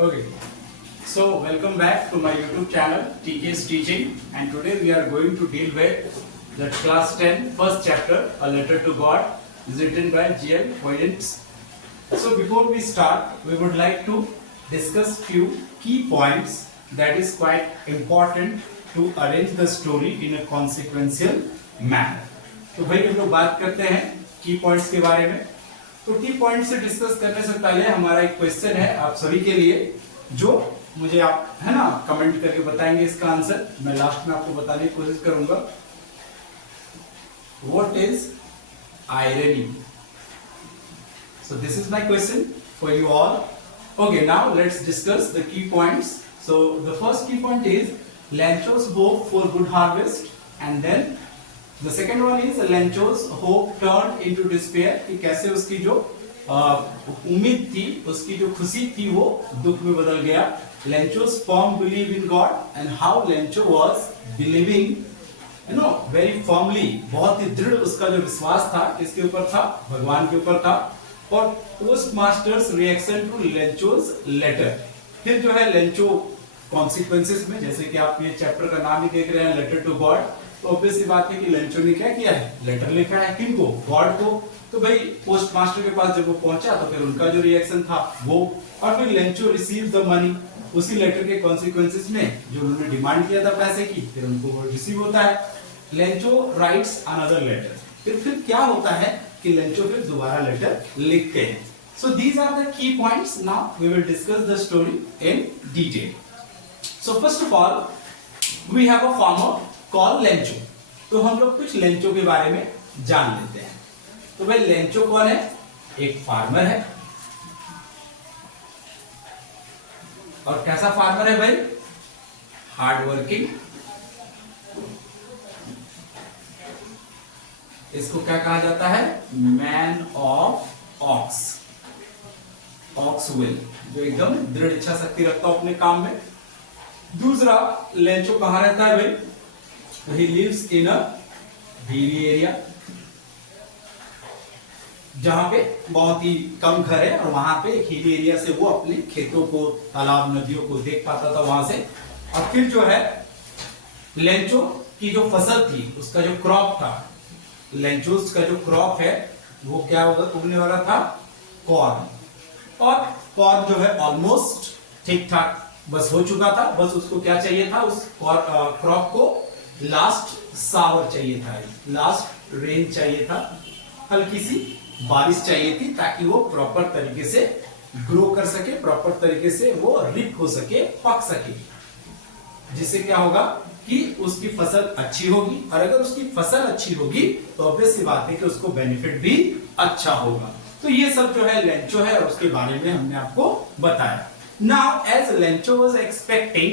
Okay, so welcome back to my YouTube channel TK's Teaching, and today we are going to deal with the class 10 first chapter, A Letter to God, written by G.L. Voyens. So before we start, we would like to discuss few key points that is quite important to arrange the story in a consequential manner. तो भाई हम लोग बात करते हैं की points के बारे में। तो की पॉइंट से डिस्कस करने से पहले हमारा एक क्वेश्चन है आप सभी के लिए, जो मुझे आप है ना कमेंट करके बताएंगे इसका आंसर। मैं लास्ट में आपको बताने की कोशिश करूंगा। What is irony? So this is my question for you all. Okay, now let's discuss the key points. So the first key point is Lencho's hope for good harvest, and then the second one is Lencho's hope turned into despair, कि कैसे उसकी जो उम्मीद थी, उसकी जो खुशी थी वो दुख में बदल गया। Lencho's firm belief in God, and how Lencho was believing very firmly, बहुत ही दृढ़ उसका जो विश्वास था किसके ऊपर था? भगवान के ऊपर था। और postmaster's reaction to Lencho's letter, फिर जो है Lencho कॉन्सिक्वेंसेस में, जैसे कि आप ये चैप्टर का नाम ही देख रहे हैं लेटर टू गॉड, तो ऑब्वियस सी बात है कि लेंचो ने क्या किया है? लेटर लिखा है। किनको? गॉड को। तो भाई पोस्ट मास्टर के पास जब वो पहुंचा तो फिर उनका जो रिएक्शन था वो, और फिर लेंचो रिसीव द मनी, उसी लेटर के कॉन्सिक्वेंसेस में जो उन्होंने डिमांड किया था पैसे की, फिर उनको वो रिसीव होता है। लेंचो राइट्स अनदर लेटर, फिर क्या होता है कि लेंचो फिर दोबारा लेटर लिखते हैं। So these are the key points. Now we will discuss the story in detail. So first of all, we have a farmer called Lencho. तो हम लोग कुछ लेंचो के बारे में जान लेते हैं। तो भाई लेंचो कौन है? एक फार्मर है। और कैसा फार्मर है भाई? Hardworking. इसको क्या कहा जाता है? Man of ox, ox will, जो एकदम दृढ़ इच्छा शक्ति रखता हो अपने काम में। दूसरा, लेंचो कहां रहता है भाई? He lives in a hilly area, जहां पे बहुत ही कम घर है, और वहां पे हिली एरिया से वो अपने खेतों को, तालाब, नदियों को देख पाता था वहां से। और फिर जो है लेंचो की जो फसल थी, उसका जो क्रॉप था, लेंचोस का जो क्रॉप है वो क्या उगने वाला था? कॉर्न। और कॉर्न जो है ऑलमोस्ट ठीक ठाक बस हो चुका था। बस उसको क्या चाहिए था? उस क्रॉप को लास्ट सावर चाहिए था, लास्ट रेन चाहिए था, हल्की सी बारिश चाहिए थी, ताकि वो प्रॉपर तरीके से ग्रो कर सके, प्रॉपर तरीके से वो रिप हो सके, पक सके, जिससे क्या होगा कि उसकी फसल अच्छी होगी। और अगर उसकी फसल अच्छी होगी तो ऑब्वियस सी बात है कि उसको बेनिफिट भी अच्छा होगा। तो ये सब जो है लेंचो है, और उसके बारे में हमने आपको बताया। Now, as Lencho was expecting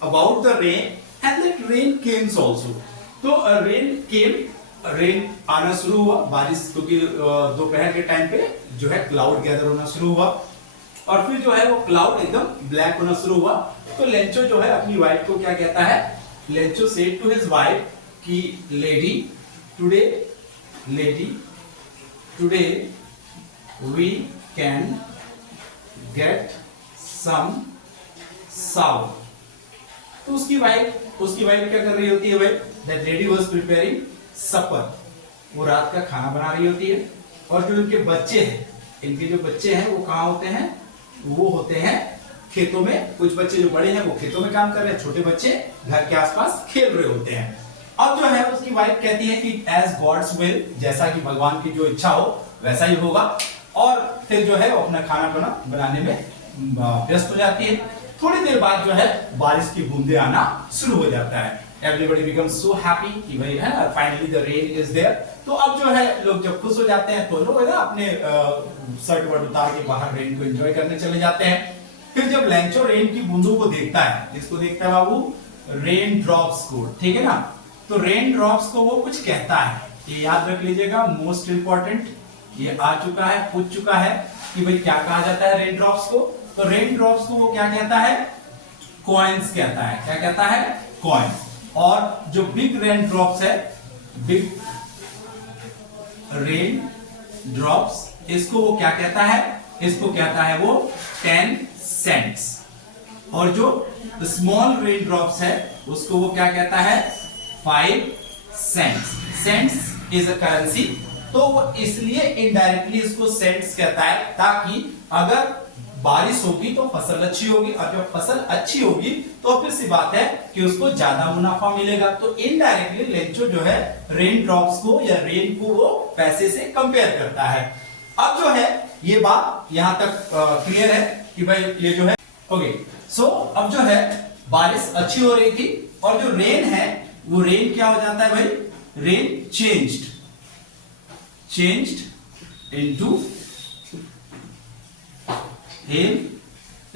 about the rain, and that rain came also. तो rain came, rain आना शुरू हुआ, बारिश, क्योंकि दोपहर के टाइम पे जो है क्लाउड गैदर होना शुरू हुआ, और फिर जो है वो क्लाउड एकदम ब्लैक होना शुरू हुआ। तो लेंचो जो है अपनी वाइफ को क्या कहता है? Lencho said to his wife कि lady today we can get some south. तो उसकी वाइफ क्या कर रही होती है भाई? That lady was preparing supper, वो रात का खाना बना रही होती है। और जो इनके बच्चे हैं, इनके जो बच्चे हैं वो कहाँ होते हैं? वो होते हैं खेतों में। कुछ बच्चे जो बड़े हैं वो खेतों में काम कर रहे हैं, छोटे बच्चे घर के आसपास खेल रहे होते हैं। अब जो है उसकी वाइफ कहती है कि एज गॉड्स विल, जैसा कि भगवान की जो इच्छा हो वैसा ही होगा। और फिर जो है वो अपना खाना बनाने में व्यस्त हो जाती है। थोड़ी देर बाद जो है बारिश की बूंदें आना शुरू हो जाता है। एवरीबॉडी बिकम्स सो हैप्पी कि भाई है ना, finally the rain is there. तो अब जो है लोग जब खुश हो जाते हैं तो लोग है ना अपने शर्ट वर्ट उतार के बाहर रेन को एंजॉय करने चले जाते हैं। फिर जब लेंचो रेन की बूंदों को देखता है, इसको देखता है बाबू? रेन ड्रॉप्स को, ठीक है ना। तो रेन ड्रॉप्स को वो कुछ कहता है, ये याद रख लीजिएगा, मोस्ट इंपॉर्टेंट। ये आ चुका है, पूछ चुका है कि भाई क्या कहा जाता है रेन ड्रॉप्स को? तो रेन ड्रॉप्स को वो क्या कहता है? कॉइन्स कहता है। क्या कहता है? कॉइन्स। और जो बिग रेन ड्रॉप्स है, बिग रेन ड्रॉप्स, इसको वो क्या कहता है? इसको कहता है वो 10 सेंट्स। और जो स्मॉल रेन ड्रॉप्स है उसको वो क्या कहता है, 5 cents. Cents is a currency, तो वो इसलिए इनडायरेक्टली इसको सेंट्स कहता है, ताकि अगर बारिश होगी तो फसल अच्छी होगी, और जब फसल अच्छी होगी तो फिर सी बात है कि उसको ज्यादा मुनाफा मिलेगा। तो इनडायरेक्टली लेंचो जो है रेन ड्रॉप्स को या रेन को वो पैसे से कंपेयर करता है। अब जो है ये बात यहां तक क्लियर है कि भाई ये जो है ओके। सो अब जो है बारिश अच्छी हो रही थी, और जो रेन है वो रेन क्या हो जाता है भाई, rain changed into hail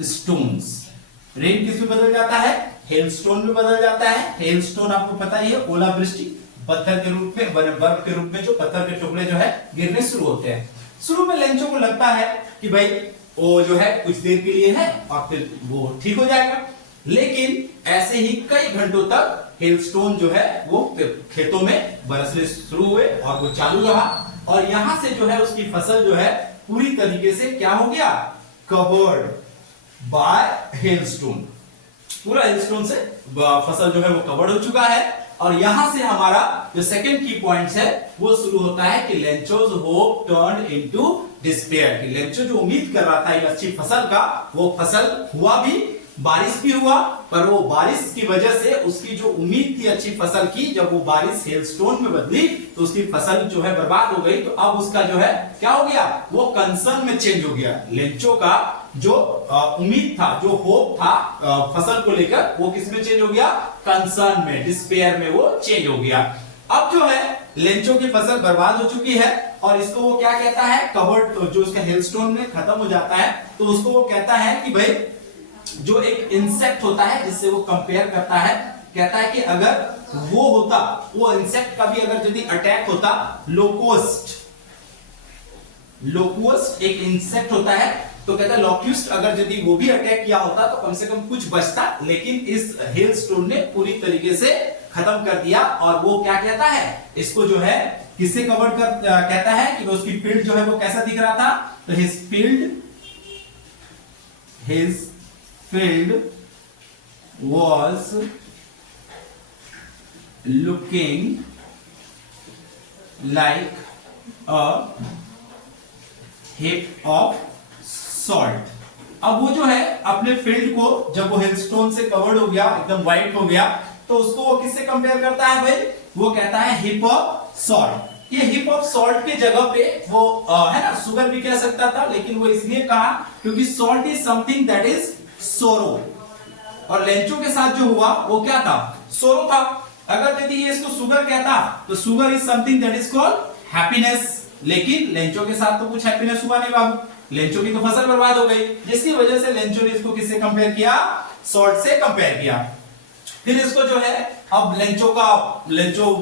stones. Rain किस में बदल जाता है, हेल स्टोन में बदल जाता है। हेल स्टोन आपको पता ही है, ओलावृष्टि, पत्थर के रूप में, बर्फ के रूप में जो पत्थर के टुकड़े जो है गिरने शुरू होते हैं। शुरू में लेंचो को लगता है कि भाई वो जो है कुछ देर के लिए है और फिर वो ठीक हो जाएगा, लेकिन ऐसे ही कई घंटों तक हेलस्टोन जो है वो खेतों में बरसने शुरू हुए और वो चालू रहा, और यहां से जो है उसकी फसल जो है पूरी तरीके से क्या हो गया, कवर्ड बाय हेलस्टोन। पूरा हेलस्टोन से फसल जो है वो कवर्ड हो चुका है। और यहां से हमारा जो सेकंड की पॉइंट्स है वो शुरू होता है कि Lencho's hope turned into despair. कि लेंचो जो उम्मीद कर रहा था एक अच्छी फसल का, वो फसल हुआ भी, बारिश भी हुआ, पर वो बारिश की वजह से उसकी जो उम्मीद थी अच्छी फसल की, जब वो बारिश हेलस्टोन में बदली तो उसकी फसल जो है बर्बाद हो गई। तो अब उसका जो है क्या हो गया, वो कंसर्न में चेंज हो गया। लेंचो का जो उम्मीद था, जो होप था फसल को लेकर, वो किस में चेंज हो गया, कंसर्न में, डिस्पेयर में वो चेंज हो गया। अब जो है लेंचो की फसल बर्बाद हो चुकी है, और इसको वो क्या कहता है, कवर्ड, जो उसका हेलस्टोन में खत्म हो जाता है, तो उसको वो कहता है कि भाई जो एक इंसेक्ट होता है जिससे वो कंपेयर करता है, कहता है कि अगर वो होता, वो इंसेक्ट का भी अगर यदि अटैक होता, लोक्वस्ट एक इंसेक्ट होता है, तो कहता है लॉक्यूस्ट अगर यदि वो भी अटैक किया होता तो कम से कम कुछ बचता, लेकिन इस हेलस्टोन ने पूरी तरीके से खत्म कर दिया। और वो क्या कहता है, इसको जो है किससे कवर कर कहता है कि उसकी फील्ड जो है वो कैसा दिख रहा था, तो his field was looking like a heap of salt। अब वो जो है अपने फील्ड को, जब वो हेलस्टोन से कवर्ड हो गया, एकदम व्हाइट हो गया, तो उसको वो किससे कंपेयर करता है भाई, वो कहता है हिप ऑफ सॉल्ट। ये हिप ऑफ सॉल्ट के जगह पे वो है ना, शुगर भी कह सकता था, लेकिन वो इसलिए कहा क्योंकि salt is something that is सोरो, और लेंचो के साथ जो हुआ वो क्या था, सोरो था। अगर यदि ये इसको शुगर कहता तो sugar is something that is called happiness, लेकिन लेंचो के साथ तो कुछ हैप्पीनेस हुआ नहीं बाबू, लेंचो की तो फसल बर्बाद हो गई, जिसकी वजह से लेंचो ने इसको किससे कंपेयर किया, सॉल्ट से कंपेयर किया। फिर इसको जो है, अब लेंचो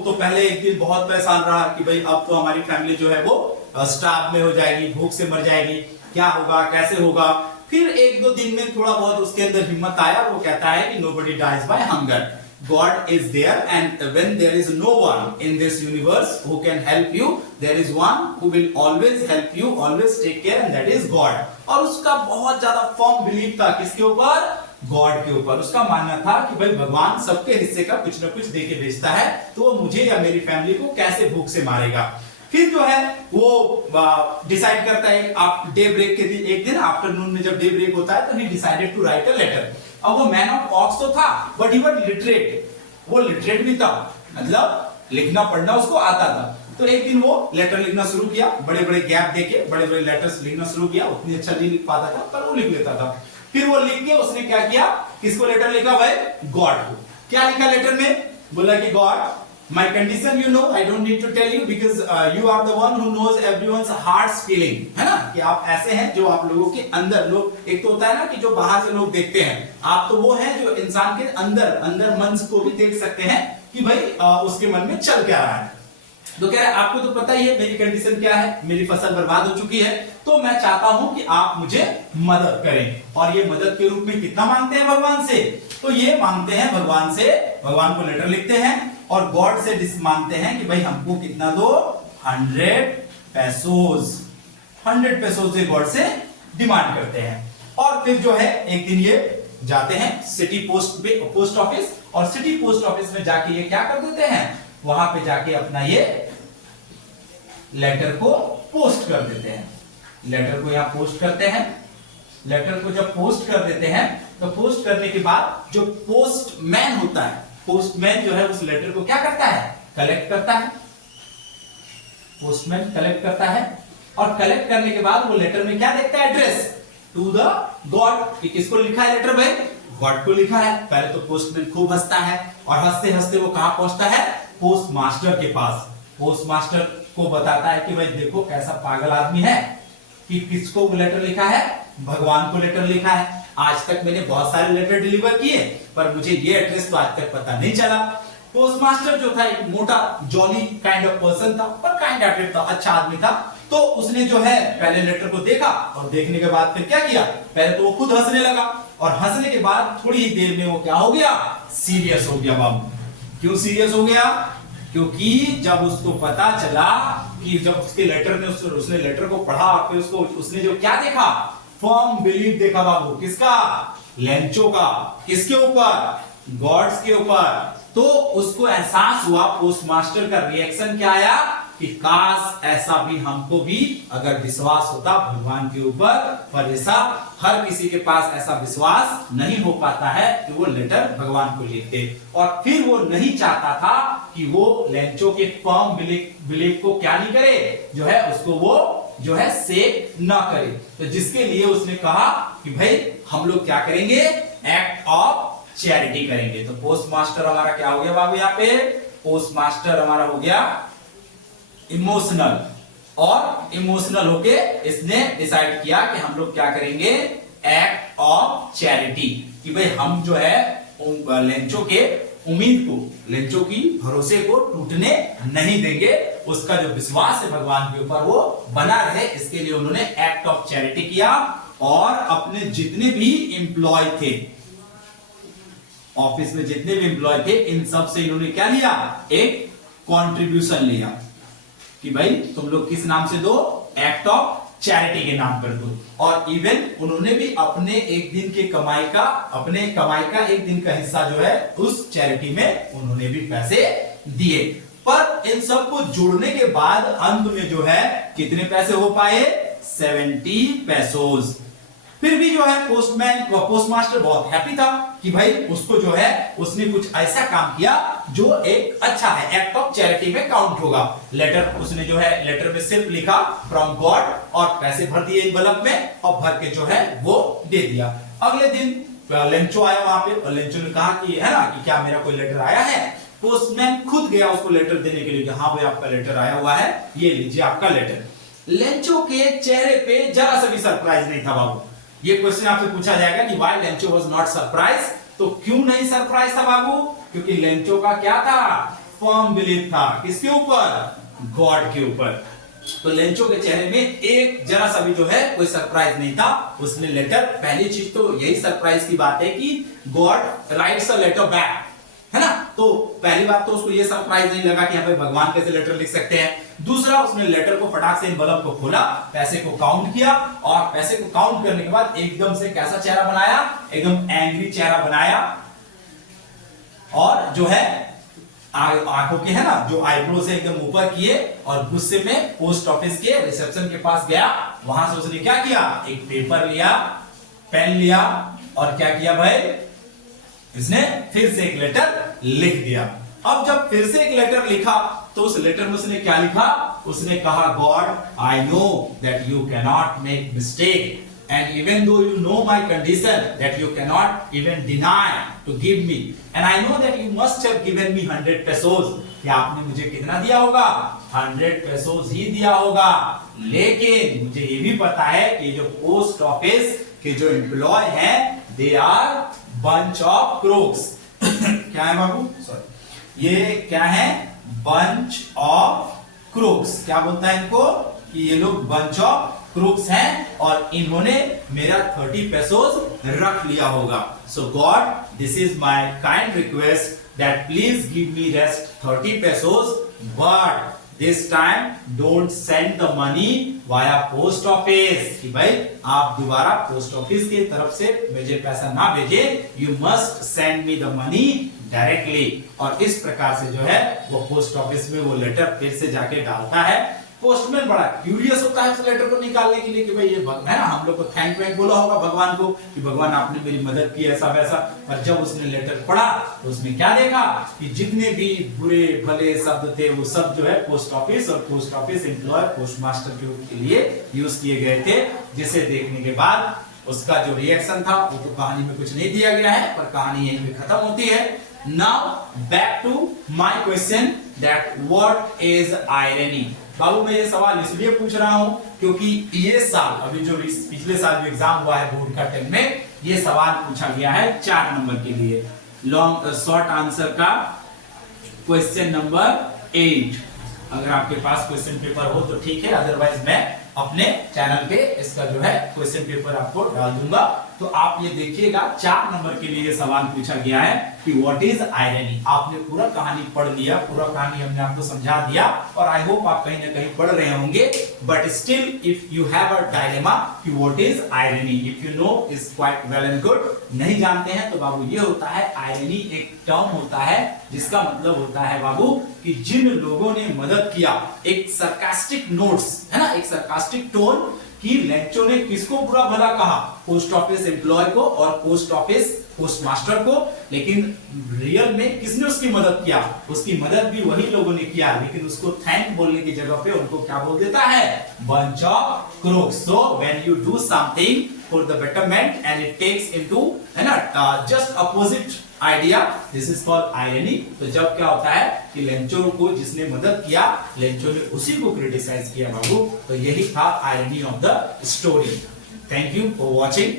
तो पहले एक दिन बहुत परेशान रहा कि भाई अब तो हमारी फैमिली जो है वो स्टार्व में हो जाएगी, भूख से मर जाएगी, क्या होगा, कैसे होगा। फिर एक दो दिन में थोड़ा बहुत उसके अंदर हिम्मत आया, वो कहता है कि nobody dies by hunger, God is there, and when there is no one in this universe who can help you, there is one who will always help you, always take care, and that is God। और उसका बहुत ज्यादा firm believe था किसके ऊपर, God के ऊपर। उसका मानना था कि भाई भगवान सबके हिस्से का कुछ ना कुछ देके भेजता है, तो वो मुझे या मेरी फैमिली को कैसे भूख से मारेगा। फिर जो है वो डिसाइड करता है, आप डे ब्रेक के दिन, एक दिन आफ्टरनून में जब डे ब्रेक होता है, तो he decided to write a letter. अब वो मैन ऑफ ऑक्स तो था, बट ही वाज लिटरेट, वो लिटरेट भी था, मतलब लिखना पढ़ना उसको आता था। तो एक दिन वो लेटर लिखना शुरू किया, बड़े बड़े गैप देके बड़े बड़े लेटर्स लिखना शुरू किया। उतनी अच्छा नहीं लिख पाता था, पर वो लिख लेता था। फिर वो लिख के उसने क्या किया, किसको लेटर लिखा भाई, गॉड को। क्या लिखा लेटर में, बोला कि God, my condition you know, I don't need to tell you because you are the one who knows everyone's heart's feeling, है ना, कि आप ऐसे हैं जो आप लोगों के अंदर, लोग एक तो होता है ना कि जो बाहर से लोग देखते हैं, आप तो वो हैं जो इंसान के अंदर मन को भी देख सकते हैं कि भाई उसके मन में चल क्या रहा है। तो कह रहे आपको तो पता ही है मेरी कंडीशन क्या है, मेरी फसल बर्बाद हो चुकी है, तो मैं चाहता हूं कि आप मुझे मदद करें। और ये मदद के रूप में कितना मांगते हैं भगवान से, तो ये मांगते हैं भगवान से, भगवान को लेटर लिखते हैं और गॉड से मांगते हैं कि भाई हमको कितना दो, 100 पैसोज से गॉड से डिमांड करते हैं। और फिर जो है एक दिन ये जाते हैं सिटी पोस्ट ऑफिस, और सिटी पोस्ट ऑफिस में जाके ये क्या कर देते हैं, वहां पे जाके अपना ये लेटर को पोस्ट कर देते हैं। लेटर को यहां पोस्ट करते हैं। लेटर को जब पोस्ट कर देते हैं तो पोस्ट करने के बाद जो पोस्टमैन होता है, पोस्टमैन जो है उस लेटर को क्या करता है, कलेक्ट करता है। पोस्टमैन कलेक्ट करता है और कलेक्ट करने के बाद वो लेटर में क्या देखता है, एड्रेस टू द गॉड, कि किसको लिखा है लेटर भाई, गॉड को लिखा है। पहले तो पोस्टमैन खूब हंसता है और हंसते हंसते वो कहां पहुंचता है, पोस्ट मास्टर के पास। पोस्ट मास्टर को बताता है कि भाई देखो कैसा पागल आदमी है कि किसको लेटर लिखा है, भगवान को लेटर लिखा है। आज तक मैंने बहुत सारे लेटर डिलीवर किए पर मुझे ये एड्रेस तो आज तक पता नहीं चला। पोस्ट मास्टर जो था एक मोटा जॉली काइंड ऑफ पर्सन था, पर काइंड हार्टेड था, अच्छा आदमी था। तो उसने जो है पहले लेटर को देखा और देखने के बाद फिर क्या किया, पहले तो वो खुद हंसने लगा और हंसने के बाद थोड़ी ही देर में वो क्या हो गया, सीरियस हो गया। बाबू क्यों सीरियस हो गया, क्योंकि जब उसको पता चला कि जब उसके लेटर में उसने लेटर को पढ़ा, फिर उसने जो क्या देखा, फर्म बिलीव देखा बाबू, किसका, लेंचो का, किसके ऊपर, गॉड्स के ऊपर। तो उसको एहसास हुआ, पोस्ट मास्टर का रिएक्शन क्या आया कि काश ऐसा भी हमको भी अगर विश्वास होता भगवान के ऊपर, पर ऐसा हर किसी के पास ऐसा विश्वास नहीं हो पाता है कि वो लेटर भगवान को लिखते। और फिर वो नहीं चाहता था कि वो लेंचो के फर्म बिलीफ को क्या नहीं करे, जो है उसको वो जो है सेव ना करे। तो जिसके लिए उसने कहा कि भाई हम लोग क्या करेंगे, एक्ट ऑफ चैरिटी करेंगे। तो पोस्ट मास्टर हमारा क्या हो गया बाबू, यहाँ पे पोस्ट मास्टर हमारा हो गया इमोशनल, और इमोशनल होके इसने डिसाइड किया कि हम लोग क्या करेंगे, एक्ट ऑफ चैरिटी, कि भाई हम जो है लेंचो के उम्मीद को, लेंचो की भरोसे को टूटने नहीं देंगे, उसका जो विश्वास है भगवान के ऊपर वो बना रहे। इसके लिए उन्होंने एक्ट ऑफ चैरिटी किया और अपने जितने भी एम्प्लॉय थे, ऑफिस में जितने भी एम्प्लॉय थे, इन सब से इन्होंने क्या लिया, एक कंट्रीब्यूशन लिया कि भाई तुम लोग किस नाम से दो, एक्ट ऑफ चैरिटी के नाम पर दो। और इवन उन्होंने भी अपने एक दिन के कमाई का एक दिन का हिस्सा जो है उस चैरिटी में उन्होंने भी पैसे दिए। पर इन सब को जोड़ने के बाद अंत में जो है कितने पैसे हो पाए, 70 पैसोज। फिर भी जो है पोस्ट मास्टर बहुत हैप्पी था कि भाई उसको जो है उसने कुछ ऐसा काम किया जो एक अच्छा है, एक्ट ऑफ चैरिटी में काउंट होगा। लेटर उसने जो है लेटर में सिर्फ लिखा फ्रॉम गॉड और पैसे भर दिए एनवलप में और भर के जो है वो दे दिया। अगले दिन लेंचो आया वहां पे और लेंचो ने कहा कि है ना कि क्या मेरा कोई लेटर आया है। पोस्टमैन खुद गया उसको लेटर देने के लिए कि हाँ भाई आपका लेटर आया हुआ है, ये लीजिए आपका लेटर। लेंचो के चेहरे पे जरा सा भी सरप्राइज नहीं था बाबू। ये क्वेश्चन आपसे पूछा जाएगा कि why Lencho was not surprise, तो क्यों नहीं सरप्राइज था बाबू, क्योंकि लेंचो का क्या था, फर्म बिलीफ था, किसके ऊपर, गॉड के ऊपर। तो लेंचो के चेहरे में एक जरा सा भी जो है कोई सरप्राइज नहीं था। उसने लेटर, पहली चीज तो यही सरप्राइज की बात है कि God writes a letter back, है ना। तो पहली बात तो उसको ये सरप्राइज नहीं लगा कि यहाँ पे भगवान कैसे लेटर लिख सकते हैं। दूसरा, उसने लेटर को फटाक से एनवलप को खोला, पैसे को काउंट किया और पैसे को काउंट करने के बाद एकदम से कैसा चेहरा बनाया, एकदम एंग्री चेहरा बनाया और जो है आंखों के है ना जो आईब्रो से एकदम ऊपर किए और गुस्से में पोस्ट ऑफिस के रिसेप्शन के पास गया। वहां से उसने क्या किया, एक पेपर लिया, पेन लिया और क्या किया भाई, इसने फिर से एक लेटर लिख दिया। अब जब फिर से एक लेटर लिखा तो उस लेटर में उसने क्या लिखा, उसने कहा God I know that you can not make mistake and even though you know my condition that you cannot even deny to give me and I know that you must have given me 100 pesos, कि आपने मुझे कितना दिया होगा, 100 pesos ही दिया होगा। लेकिन मुझे ये भी पता है कि जो पोस्ट ऑफिस के जो एम्प्लॉय हैं दे आर बंच ऑफ क्रोक्स। क्या है बाबू, सॉरी, ये क्या है, बंच ऑफ क्रोक्स। क्या बोलता है इनको कि ये लोग बंच ऑफ क्रूक्स हैं और इन्होंने मेरा 30 पैसोस रख लिया होगा। So God, this is my kind request that please give me rest 30 pesos, but this time don't send the money via post office, कि भाई आप दोबारा पोस्ट ऑफिस की तरफ से मुझे पैसा ना भेजे, you must send me the money directly. और इस प्रकार से जो है वो पोस्ट ऑफिस में वो लेटर फिर से जाके डालता है। पोस्टमैन बड़ा क्यूरियस होता है उस लेटर को निकालने के लिए कि भाई ये है ना, हम लोग को थैंक बोला होगा भगवान को कि भगवान आपने मेरी मदद की ऐसा वैसा। और जब उसने लेटर पढ़ा तो उसने क्या देखा कि जितने भी बुरे भले शब्द थे वो सब जो है पोस्ट ऑफिस और post office employ postmaster के लिए यूज किए गए थे। जिसे देखने के बाद उसका जो रिएक्शन था वो तो कहानी में कुछ नहीं दिया गया है, पर कहानी यहीं पे खत्म होती है। Now back to my question that what is irony. बाबू मैं ये सवाल इसलिए पूछ रहा हूं क्योंकि ये साल अभी जो पिछले साल जो एग्जाम हुआ है बोर्ड का टर्म में, ये सवाल पूछा गया है 4 नंबर के लिए, लॉन्ग शॉर्ट आंसर का क्वेश्चन नंबर 8। अगर आपके पास क्वेश्चन पेपर हो तो ठीक है, अदरवाइज मैं अपने चैनल पे इसका जो है क्वेश्चन पेपर आपको डाल दूंगा। तो आप ये देखिएगा 4 नंबर के लिए सवाल पूछा गया है कि व्हाट इज आयरनी। आपने पूरा कहानी पढ़ लिया, पूरा कहानी हमने आपको समझा दिया और आई होप आप कहीं ना कहीं पढ़ रहे होंगे, but still if you have a dilemma कि what is irony, if you know is quite well and good. नहीं जानते हैं तो बाबू ये होता है आयरनी, एक टर्म होता है जिसका मतलब होता है बाबू कि जिन लोगों ने मदद किया, एक सरकास्टिक नोट्स है ना, एक सरकास्टिक टोन कि लेंचो ने किसको बुरा भला कहा, पोस्ट ऑफिस एम्प्लॉय को और पोस्ट ऑफिस पोस्ट मास्टर को, लेकिन रियल में किसने उसकी मदद किया, उसकी मदद भी वही लोगों ने किया, लेकिन उसको थैंक बोलने की जगह पे उनको क्या बोल देता है, bunch of crooks. So when you do something for the betterment and it takes into है ना just opposite idea, this is called irony. तो जब क्या होता है कि लेंचो को जिसने मदद किया, लेंचो ने उसी को क्रिटिसाइज किया बाबू, तो यही था irony of the story. Thank you for watching.